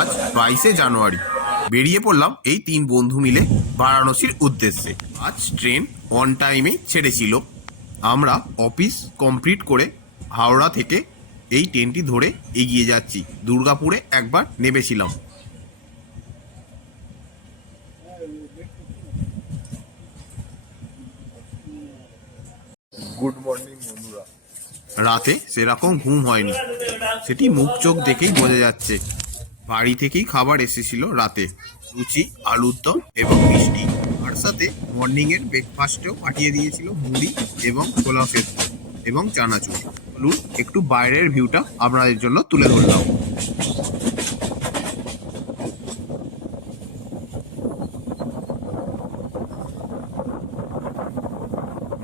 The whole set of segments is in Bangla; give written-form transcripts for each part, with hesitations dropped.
আজ 22শে জানুয়ারি বেরিয়ে পড়লাম এই 3 বন্ধু মিলে বারাণসীর উদ্দেশ্যে। আজ ট্রেন অন টাইমে ছেড়েছিল। আমরা অফিস কমপ্লিট করে হাওড়া থেকে এই ট্রেনটি ধরে এগিয়ে যাচ্ছি। দুর্গাপুরে একবার নেমেছিলাম। গুড মর্নিং বন্ধুরা। রাতে সেরকম ঘুম হয়নি, সেটি মুখ চোখ দেখেই বোঝা যাচ্ছে। বাড়ি থেকেই খাবার এসেছিল রাতে, লুচি, আলুর দম এবং মিষ্টি। তার সাথে মর্নিং এর ব্রেকফাস্টেও পাঠিয়ে দিয়েছিল মুড়ি এবং ছোলা সেদ্ধ এবং চানাচুর। চলুন একটু বাইরের ভিউটা আপনাদের জন্য তুলে ধরলাম।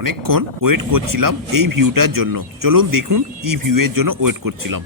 অনেকক্ষণ ওয়েট করছিলাম এই ভিউটার জন্য। চলুন দেখুন কি ভিউয়ের জন্য ওয়েট করছিলাম।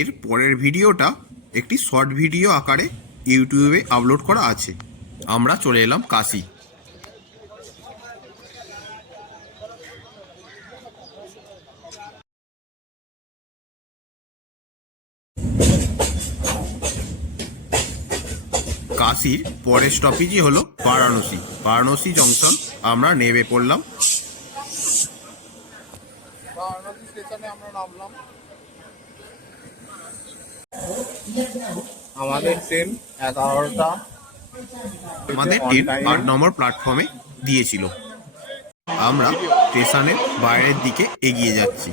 এর পরের ভিডিওটা একটি শর্ট ভিডিও আকারে ইউটিউবে আপলোড করা আছে। আমরা চলে এলাম কাশী। কাশীর পরের স্টপেজই হলো বারাণসী। বারাণসী জংশন আমরা নেমে পড়লাম। বারাণসী স্টেশনে আমরা নামলাম। আমাদের ট্রেন 11টা। আমাদের ট্রেন 8 নম্বর প্ল্যাটফর্মে দিয়েছিল। আমরা স্টেশনের বাইরের দিকে এগিয়ে যাচ্ছি।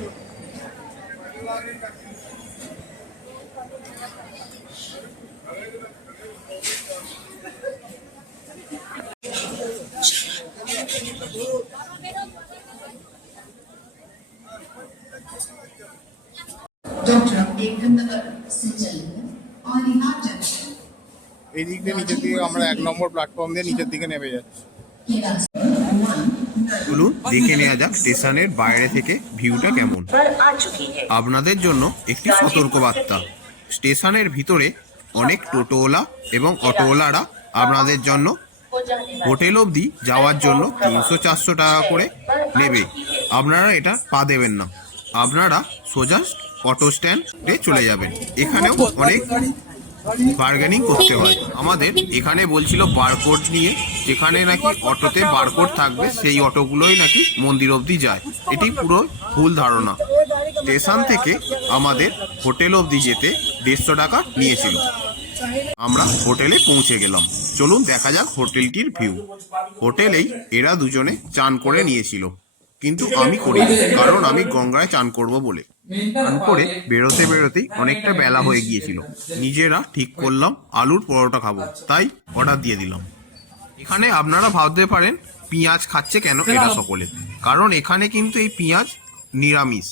এই দিক দিয়ে নিচের দিকে আমরা 1 নম্বর প্ল্যাটফর্ম দিয়ে নিচের দিকে নেমে যাচ্ছি। চলুন দেখে নেওয়া যাক স্টেশনের বাইরে থেকে ভিউটা কেমন। আপনাদের জন্য একটি সতর্কবার্তা, স্টেশনের ভিতরে অনেক টোটোওয়ালা এবং অটোওয়ালারা আপনাদের জন্য হোটেল অবধি যাওয়ার জন্য 300-400 টাকা করে নেবে। আপনারা এটা পা দেবেন না, আপনারা সোজা অটো স্ট্যান্ডে চলে যাবেন। এখানেও অনেক বার্গেনিং করতে হয়। আমাদের এখানে বলছিল বারকোড নিয়ে, যেখানে নাকি অটোতে বারকোড থাকবে সেই অটোগুলোই নাকি মন্দির অবধি যায়। এটি পুরো ভুল ধারণা। স্টেশন থেকে আমাদের হোটেল অবধি যেতে 150 টাকা নিয়েছিল। আমরা হোটেলে পৌঁছে গেলাম। চলুন দেখা যাক হোটেলটির ভিউ। হোটেলেই এরা দুজনে চান করে নিয়েছিল, কিন্তু আমি করিনি, কারণ আমি গঙ্গায় চান করব বলে। চান করে বেরোতে বেরোতেই অনেকটা বেলা হয়ে গিয়েছিল। নিজেরা ঠিক করলাম আলুর পরোটা খাবো, তাই অর্ডার দিয়ে দিলাম। এখানে আপনারা ভাবতে পারেন পেঁয়াজ খাচ্ছে কেন এটা সকলে, কারণ এখানে কিন্তু এই পেঁয়াজ নিরামিষ।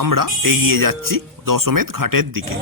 আমরা এগিয়ে যাচ্ছি দশমেধ ঘাটের দিকে।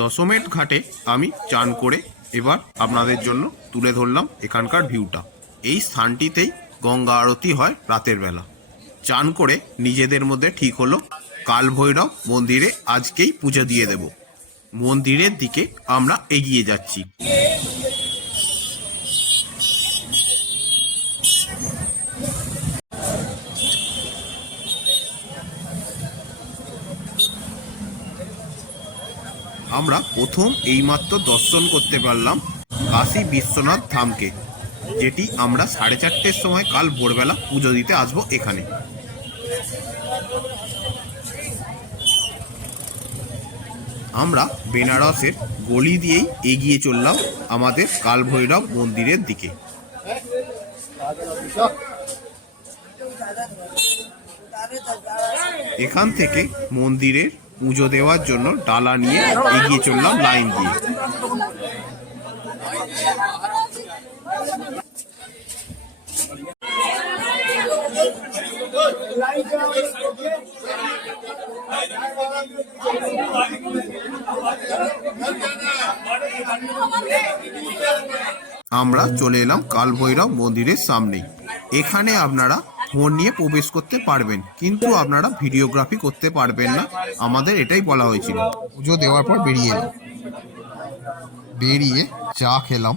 দশমেধ ঘাটে আমি চান করে এবার আপনাদের জন্য তুলে ধরলাম এখানকার ভিউটা। এই স্থানটিতেই গঙ্গা আরতি হয় রাতের বেলা। চান করে নিজেদের মধ্যে ঠিক হলো কাল ভৈরব মন্দিরে আজকেই পুজো দিয়ে দেব। মন্দিরের দিকে আমরা এগিয়ে যাচ্ছি। আমরা প্রথম এইমাত্র দর্শন করতে পারলাম কাশী বিশ্বনাথ ধামকে, যেটি আমরা 4:30-র সময় কাল ভোরবেলা পুজো দিতে আসবো এখানে। আমরা বেনারসের গলি দিয়েই এগিয়ে চললাম আমাদের কাল ভৈরব মন্দিরের দিকে। এখান থেকে মন্দিরের পুজো দেওয়ার জন্য ডালা নিয়ে এগিয়ে চললাম লাইন দিয়ে। আমরা চলে এলাম কাল ভৈরব মন্দিরের সামনেই। এখানে আপনারা ফোন নিয়ে প্রবেশ করতে পারবেন, কিন্তু আপনারা ভিডিওগ্রাফি করতে পারবেন না, আমাদের এটাই বলা হয়েছিল। পুজো দেওয়ার পর বেরিয়ে চা খেলাম,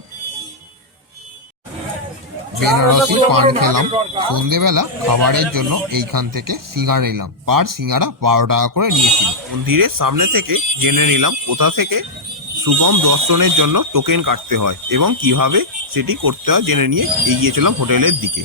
বেনারসি পান খেলাম। সন্ধেবেলা খাবারের জন্য এইখান থেকে সিঙ্গাড়া নিলাম, পার সিঙ্গাড়া 12 টাকা করে নিয়েছিল। মন্দিরের সামনে থেকে জেনে নিলাম কোথা থেকে সুগম দর্শনের জন্য টোকেন কাটতে হয় এবং কিভাবে সেটি করতে হয় জেনে নিয়ে এগিয়েছিলাম হোটেলের দিকে।